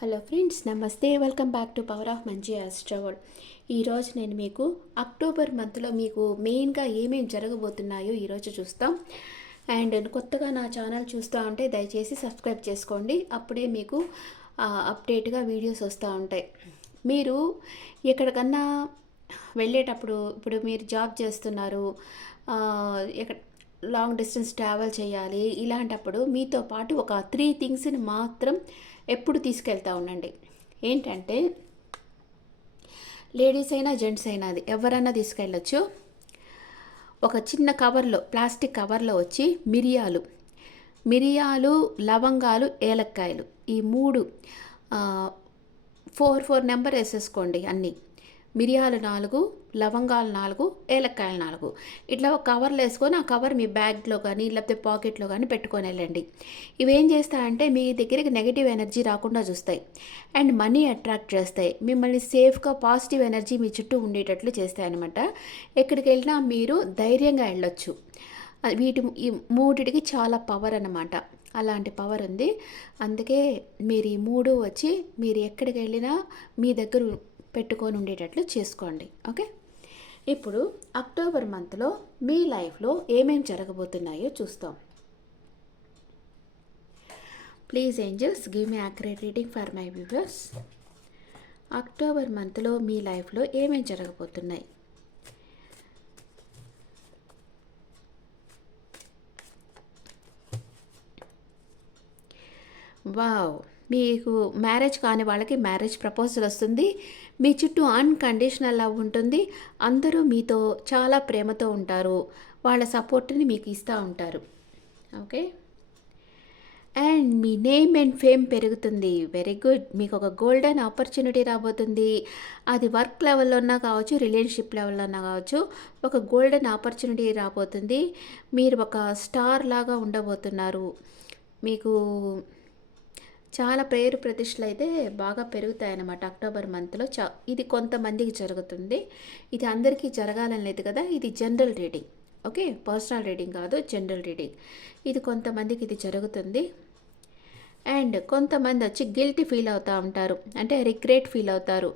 Hello friends నమస్తే. Welcome back to power of మంచి ఆస్ట్రావల్ ఈరోజు నేను మీకు అక్టోబర్ మంత్లో మీకు మెయిన్గా ఏమేమి జరగబోతున్నాయో ఈరోజు చూస్తాం. అండ్ కొత్తగా నా ఛానల్ చూస్తూ ఉంటే దయచేసి సబ్స్క్రైబ్ చేసుకోండి. అప్పుడే మీకు అప్డేట్గా వీడియోస్ వస్తూ ఉంటాయి. మీరు ఎక్కడికన్నా వెళ్ళేటప్పుడు ఇప్పుడు మీరు జాబ్ చేస్తున్నారు ఎక్కడ లాంగ్ డిస్టెన్స్ ట్రావెల్ చేయాలి ఇలాంటప్పుడు మీతో పాటు ఒక త్రీ థింగ్స్ని మాత్రం ఎప్పుడు తీసుకెళ్తా ఉండండి. ఏంటంటే లేడీస్ అయినా జెంట్స్ అయినా అది ఎవరైనా తీసుకెళ్ళచ్చు. ఒక చిన్న కవర్లో ప్లాస్టిక్ కవర్లో వచ్చి మిరియాలు మిరియాలు లవంగాలు ఏలక్కాయలు ఈ మూడు ఫోర్ ఫోర్ నెంబర్ వేసేసుకోండి అన్నీ. మిరియాలు నాలుగు లవంగాలు నాలుగు ఏలక్కాయలు నాలుగు. ఇట్లా ఒక కవర్లో వేసుకొని ఆ కవర్ మీ బ్యాగ్లో కానీ లేకపోతే పాకెట్లో కానీ పెట్టుకొని వెళ్ళండి. ఇవేం చేస్తాయంటే మీ దగ్గరికి నెగిటివ్ ఎనర్జీ రాకుండా చూస్తాయి. అండ్ మనీ అట్రాక్ట్ చేస్తాయి. మిమ్మల్ని సేఫ్గా పాజిటివ్ ఎనర్జీ మీ చుట్టూ ఉండేటట్లు చేస్తాయి అనమాట ఎక్కడికి వెళ్ళినా మీరు ధైర్యంగా వెళ్ళొచ్చు. వీటి ఈ మూడిటికి చాలా పవర్ అన్నమాట. అలాంటి పవర్ ఉంది. అందుకే మీరు ఈ మూడు వచ్చి మీరు ఎక్కడికి వెళ్ళినా మీ దగ్గర పెట్టుకొని ఉండేటట్లు చేసుకోండి ఓకే? ఇప్పుడు అక్టోబర్ మంత్లో మీ లైఫ్లో ఏమేమి జరగబోతున్నాయో చూస్తాం. Please angels give me accurate reading for my viewers October మంత్లో మీ లైఫ్లో ఏమేమి జరగబోతున్నాయి? వావ్ మీకు మ్యారేజ్ కాని వాళ్ళకి మ్యారేజ్ ప్రపోజల్ వస్తుంది. మీ చుట్టూ అన్కండిషనల్ లవ్ ఉంటుంది. అందరూ మీతో చాలా ప్రేమతో ఉంటారు. వాళ్ళ సపోర్ట్ని మీకు ఇస్తూ ఉంటారు. ఓకే? అండ్ మీ నేమ్ అండ్ ఫేమ్ పెరుగుతుంది. Very good. మీకు ఒక గోల్డెన్ ఆపర్చునిటీ రాబోతుంది. అది వర్క్ లెవెల్లో ఉన్నా కావచ్చు రిలేషన్షిప్ లెవెల్లో ఉన్నా కావచ్చు ఒక గోల్డెన్ ఆపర్చునిటీ రాబోతుంది. మీరు ఒక స్టార్ లాగా ఉండబోతున్నారు. మీకు చాలా పేరు ప్రతిష్టలు అయితే బాగా పెరుగుతాయన్నమాట అక్టోబర్ మంత్లో. చా ఇది కొంతమందికి జరుగుతుంది. ఇది అందరికీ జరగాలని లేదు కదా ఇది general reading. Okay? Personal reading కాదు జనరల్ రీడింగ్. ఇది కొంతమందికి ఇది జరుగుతుంది. అండ్ కొంతమంది వచ్చి గిల్టీ ఫీల్ అవుతూ ఉంటారు. అంటే రిగ్రెట్ ఫీల్ అవుతారు.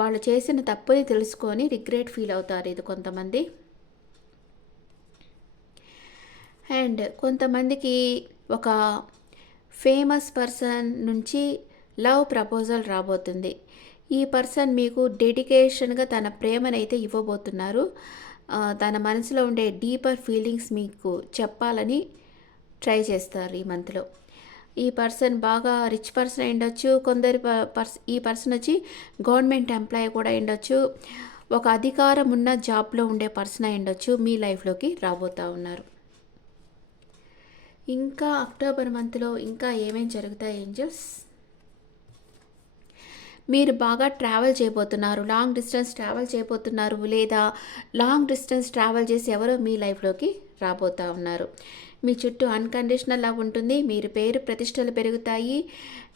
వాళ్ళు చేసిన తప్పుని తెలుసుకొని రిగ్రెట్ ఫీల్ అవుతారు ఇది కొంతమంది. అండ్ కొంతమందికి ఒక ఫేమస్ పర్సన్ నుంచి లవ్ ప్రపోజల్ రాబోతుంది. ఈ పర్సన్ మీకు డెడికేషన్గా తన ప్రేమనైతే ఇవ్వబోతున్నారు. తన మనసులో ఉండే డీపర్ ఫీలింగ్స్ మీకు చెప్పాలని ట్రై చేస్తారు ఈ మంత్లో. ఈ పర్సన్ బాగా రిచ్ పర్సన్ అయి ఉండొచ్చు కొందరి ప- పర్స్ ఈ పర్సన్ వచ్చి గవర్నమెంట్ ఎంప్లాయీ కూడా అయ్యుండొచ్చు. ఒక అధికారం ఉన్న జాబ్లో ఉండే పర్సన్ అయ్యుండొచ్చు. మీ లైఫ్లోకి రాబోతూ ఉన్నారు. ఇంకా అక్టోబర్ మంత్లో ఇంకా ఏమేమి జరుగుతాయి ఏంజల్స్? మీరు బాగా ట్రావెల్ చేయబోతున్నారు. లాంగ్ డిస్టెన్స్ ట్రావెల్ చేయబోతున్నారు లేదా లాంగ్ డిస్టెన్స్ ట్రావెల్ చేసి ఎవరో మీ లైఫ్లోకి రాబోతూ ఉన్నారు. మీ చుట్టూ అన్కండిషనల్ లవ్ ఉంటుంది మీరు పేరు ప్రతిష్టలు పెరుగుతాయి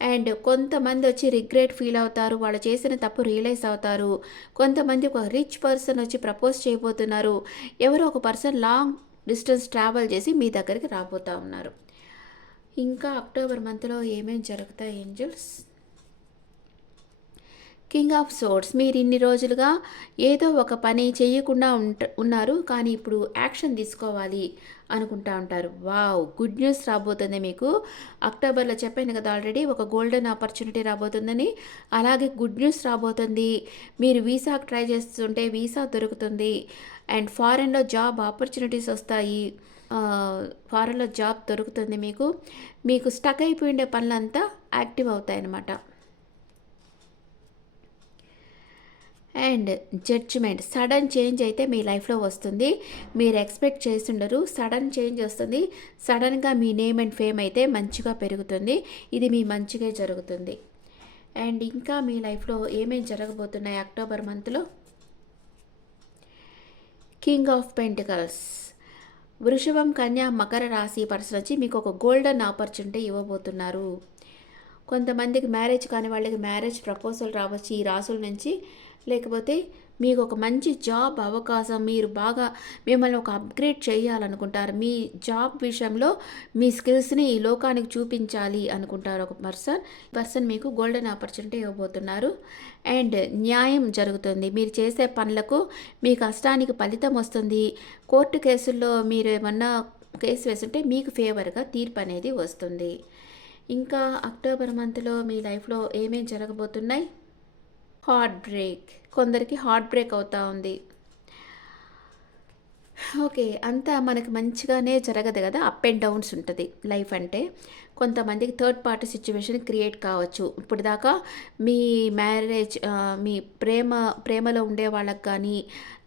అండ్ కొంతమంది వచ్చి రిగ్రెట్ ఫీల్ అవుతారు వాళ్ళు చేసిన తప్పు రియలైజ్ అవుతారు. కొంతమంది ఒక రిచ్ పర్సన్ వచ్చి ప్రపోజ్ చేయబోతున్నారు. ఎవరో ఒక పర్సన్ లాంగ్ డిస్టెన్స్ ట్రావెల్ చేసి మీ దగ్గరికి రాబోతూ ఉన్నారు. ఇంకా అక్టోబర్ మంత్లో ఏమేమి జరుగుతాయి ఏంజల్స్? కింగ్ ఆఫ్ సోర్ట్స్ మీరు ఇన్ని రోజులుగా ఏదో ఒక పని చేయకుండా ఉంట ఉన్నారు కానీ ఇప్పుడు యాక్షన్ తీసుకోవాలి అనుకుంటా ఉంటారు. వావ్! గుడ్ న్యూస్ రాబోతుంది మీకు. అక్టోబర్లో చెప్పాను కదా ఆల్రెడీ ఒక గోల్డెన్ ఆపర్చునిటీ రాబోతుందని. అలాగే గుడ్ న్యూస్ రాబోతుంది. మీరు వీసాకి ట్రై చేస్తుంటే వీసా దొరుకుతుంది. అండ్ ఫారెన్లో జాబ్ ఆపర్చునిటీస్ వస్తాయి. ఫారెన్లో జాబ్ దొరుకుతుంది మీకు. మీకు స్టక్ అయిపోయిండే పనులంతా యాక్టివ్ అవుతాయి అన్నమాట అండ్ జడ్జిమెంట్ సడన్ చేంజ్ అయితే మీ లైఫ్లో వస్తుంది. మీరు ఎక్స్పెక్ట్ చేస్తుండరు. సడన్ చేంజ్ వస్తుంది. సడన్గా మీ నేమ్ అండ్ ఫేమ్ అయితే మంచిగా పెరుగుతుంది. ఇది మీ మంచిగా జరుగుతుంది. అండ్ ఇంకా మీ లైఫ్లో ఏమేమి జరగబోతున్నాయి అక్టోబర్ మంత్లో? కింగ్ ఆఫ్ పెంటికల్స్ వృషభం కన్యా మకర రాశి పర్సన్ వచ్చి మీకు ఒక గోల్డెన్ ఆపర్చునిటీ ఇవ్వబోతున్నారు. కొంతమందికి మ్యారేజ్ కాని వాళ్ళకి మ్యారేజ్ ప్రపోజల్ రావచ్చు ఈ రాసుల నుంచి. లేకపోతే మీకు ఒక మంచి జాబ్ అవకాశం మీరు బాగా మిమ్మల్ని ఒక అప్గ్రేడ్ చేయాలనుకుంటారు. మీ జాబ్ విషయంలో మీ స్కిల్స్ని ఈ లోకానికి చూపించాలి అనుకుంటారు ఒక పర్సన్. పర్సన్ మీకు గోల్డెన్ ఆపర్చునిటీ ఇవ్వబోతున్నారు. అండ్ న్యాయం జరుగుతుంది. మీరు చేసే పనులకు మీ కష్టానికి ఫలితం వస్తుంది. కోర్టు కేసుల్లో మీరు ఏమన్నా కేసు వేస్తుంటే మీకు ఫేవర్గా తీర్పు అనేది వస్తుంది. ఇంకా అక్టోబర్ మంత్లో మీ లైఫ్లో ఏమేం జరగబోతున్నాయి? Heart break. కొందరికి హార్ట్ బ్రేక్ అవుతూ ఉంది. ఓకే అంతా మనకు మంచిగానే జరగదు కదా? అప్ అండ్ డౌన్స్ ఉంటుంది లైఫ్ అంటే. కొంతమందికి థర్డ్ పార్టీ సిచ్యువేషన్ క్రియేట్ కావచ్చు. ఇప్పుడు దాకా మీ మ్యారేజ్ మీ ప్రేమ ప్రేమలో ఉండే వాళ్ళకి కానీ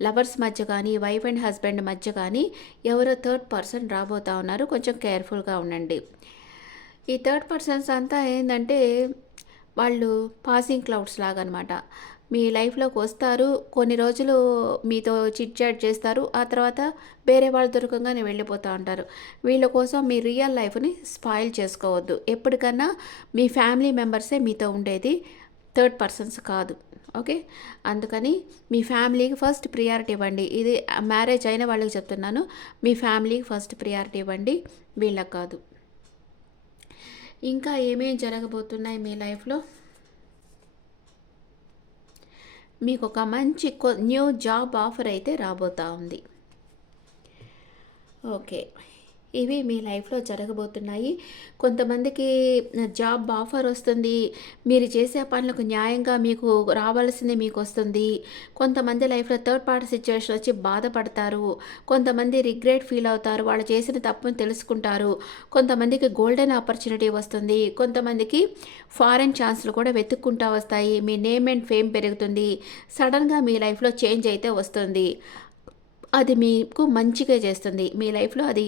లవర్స్ మధ్య కానీ వైఫ్ అండ్ హస్బెండ్ మధ్య కానీ ఎవరో థర్డ్ పర్సన్ రాబోతా ఉన్నారు. కొంచెం కేర్ఫుల్గా ఉండండి. ఈ థర్డ్ పర్సన్స్ అంతా ఏంటంటే వాళ్ళు పాసింగ్ క్లౌడ్స్ లాగా అనమాట మీ లైఫ్లోకి వస్తారు కొన్ని రోజులు మీతో చిట్ చాట్ చేస్తారు ఆ తర్వాత వేరే వాళ్ళు దొరకంగానే వెళ్ళిపోతూ ఉంటారు. వీళ్ళ కోసం మీ రియల్ లైఫ్ని స్పాయిల్ చేసుకోవద్దు. ఎప్పటికన్నా మీ ఫ్యామిలీ మెంబర్సే మీతో ఉండేది థర్డ్ పర్సన్స్ కాదు. ఓకే? అందుకని మీ ఫ్యామిలీకి ఫస్ట్ ప్రియారిటీ ఇవ్వండి. ఇది మ్యారేజ్ అయిన వాళ్ళకి చెప్తున్నాను. మీ ఫ్యామిలీకి ఫస్ట్ ప్రియారిటీ ఇవ్వండి. వీళ్ళకి కాదు. ఇంకా ఏమేమి జరగబోతున్నాయి మీ లైఫ్లో? మీకు ఒక మంచి న్యూ జాబ్ ఆఫర్ అయితే రాబోతా ఉంది. ఓకే. ఇవి మీ లైఫ్లో జరగబోతున్నాయి. కొంతమందికి జాబ్ ఆఫర్ వస్తుంది. మీరు చేసే పనులకు న్యాయంగా మీకు రావాల్సింది మీకు వస్తుంది కొంతమంది లైఫ్లో థర్డ్ పార్టీ సిచ్యువేషన్ వచ్చి బాధపడతారు. కొంతమంది రిగ్రెట్ ఫీల్ అవుతారు. వాళ్ళు చేసిన తప్పుని తెలుసుకుంటారు. కొంతమందికి గోల్డెన్ ఆపర్చునిటీ వస్తుంది. కొంతమందికి ఫారెన్ ఛాన్స్లు కూడా వెతుక్కుంటూ వస్తాయి. మీ నేమ్ అండ్ ఫేమ్ పెరుగుతుంది. సడన్గా మీ లైఫ్లో చేంజ్ అయితే వస్తుంది. అది మీకు మంచిగా చేస్తుంది. మీ లైఫ్లో అది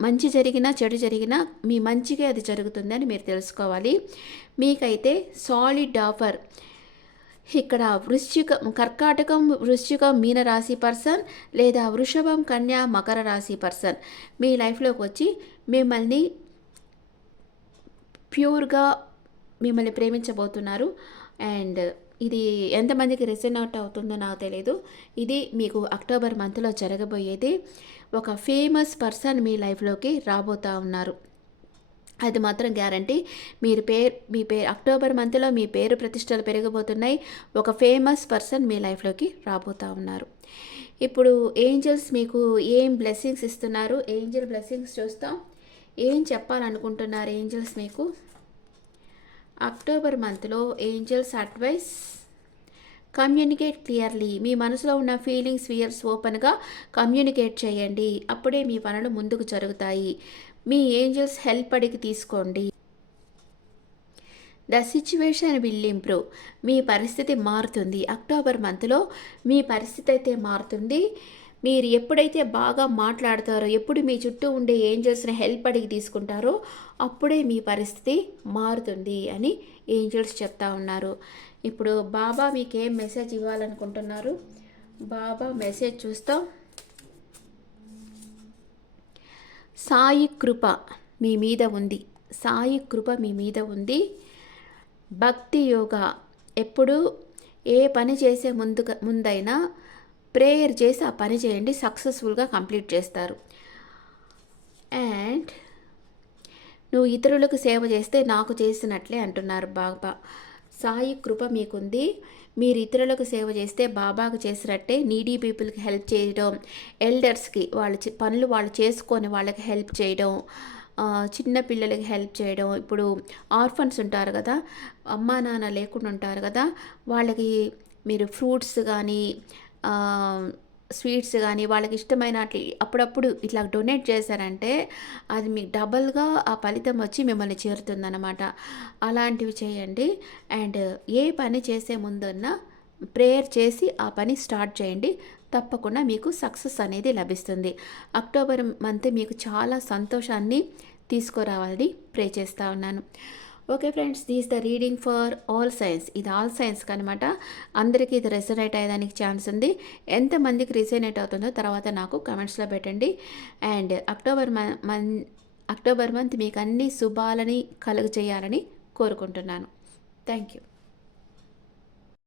మంచి జరిగినా చెడు జరిగినా మీ మంచిగా అది జరుగుతుందని మీరు తెలుసుకోవాలి. మీకైతే సాలిడ్ ఆఫర్ ఇక్కడ వృశ్చిక కర్కాటకం వృశ్చికం మీన రాశి పర్సన్ లేదా వృషభం కన్యా మకర రాశి పర్సన్ మీ లైఫ్లోకి వచ్చి మిమ్మల్ని ప్యూర్గా మిమ్మల్ని ప్రేమించబోతున్నారు. అండ్ ఇది ఎంతమందికి రిజనౌట్ అవుతుందో నాకు తెలియదు ఇది మీకు అక్టోబర్ మంత్లో జరగబోయేది. ఒక ఫేమస్ పర్సన్ మీ లైఫ్లోకి రాబోతూ ఉన్నారు. అది మాత్రం గ్యారంటీ. మీరు పేరు మీ పేరు అక్టోబర్ మంత్లో మీ పేరు ప్రతిష్టలు పెరగబోతున్నాయి ఒక ఫేమస్ పర్సన్ మీ లైఫ్లోకి రాబోతూ ఉన్నారు. ఇప్పుడు ఏంజల్స్ మీకు ఏం బ్లెస్సింగ్స్ ఇస్తున్నారు? ఏంజల్ బ్లెస్సింగ్స్ చూస్తాం. ఏం చెప్పాలనుకుంటున్నారు ఏంజల్స్ మీకు? అక్టోబర్ మంత్లో ఏంజల్స్ అడ్వైస్? Communicate clearly. మీ మనసులో ఉన్న ఫీలింగ్స్ ఫియర్స్ ఓపెన్గా కమ్యూనికేట్ చేయండి. అప్పుడే మీ పనులు ముందుకు జరుగుతాయి. మీ ఏంజల్స్ హెల్ప్ అడిగి తీసుకోండి. The situation will improve. మీ పరిస్థితి మారుతుంది. అక్టోబర్ మంత్లో మీ పరిస్థితి అయితే మారుతుంది. మీరు ఎప్పుడైతే బాగా మాట్లాడతారో ఎప్పుడు మీ చుట్టూ ఉండే ఏంజల్స్ని హెల్ప్ అడిగి తీసుకుంటారో అప్పుడే మీ పరిస్థితి మారుతుంది అని ఏంజల్స్ చెప్తా ఉన్నారు. ఇప్పుడు బాబా మీకు ఏం మెసేజ్ ఇవ్వాలనుకుంటున్నారు? బాబా మెసేజ్ చూస్తాం. సాయి కృప మీ మీద ఉంది. సాయి కృప మీ మీద ఉంది. భక్తి యోగా ఎప్పుడు ఏ పని చేసే ముందు ముందైనా ప్రేయర్ చేసి ఆ పని చేయండి సక్సెస్ఫుల్గా కంప్లీట్ చేస్తారు. అండ్ నువ్వు ఇతరులకు సేవ చేస్తే నాకు చేసినట్లే అంటున్నారు బాబా. సాయి కృప మీకుంది. మీరు ఇతరులకు సేవ చేస్తే బాబాకు చేసినట్టే నీడీ పీపుల్కి హెల్ప్ చేయడం ఎల్డర్స్కి వాళ్ళ పనులు వాళ్ళు చేసుకొని వాళ్ళకి హెల్ప్ చేయడం చిన్న పిల్లలకి హెల్ప్ చేయడం. ఇప్పుడు ఆర్ఫన్స్ ఉంటారు కదా అమ్మా నాన్న లేకుండా ఉంటారు కదా వాళ్ళకి మీరు ఫ్రూట్స్ కానీ స్వీట్స్ కానీ వాళ్ళకి ఇష్టమైన అప్పుడప్పుడు ఇట్లా డొనేట్ చేశారంటే అది మీకు డబల్గా ఆ ఫలితం వచ్చి మిమ్మల్ని చేరుతుందన్నమాట. అలాంటివి చేయండి. అండ్ ఏ పని చేసే ముందున్న ప్రేయర్ చేసి ఆ పని స్టార్ట్ చేయండి. తప్పకుండా మీకు సక్సెస్ అనేది లభిస్తుంది. అక్టోబర్ మంత్ మీకు చాలా సంతోషాన్ని తీసుకురావాలని ప్రే చేస్తూ ఉన్నాను. Okay friends these the reading for all signs ఇది ఆల్ సైన్స్ అనమాట అందరికీ ఇది రెసనేట్ అయ్యేదానికి ఛాన్స్ ఉంది. ఎంతమందికి రిజనేట్ అవుతుందో తర్వాత నాకు కమెంట్స్లో పెట్టండి. And October Mann October month మీకు అన్ని శుభాలని కలుగు చేయాలని కోరుకుంటున్నాను. Thank you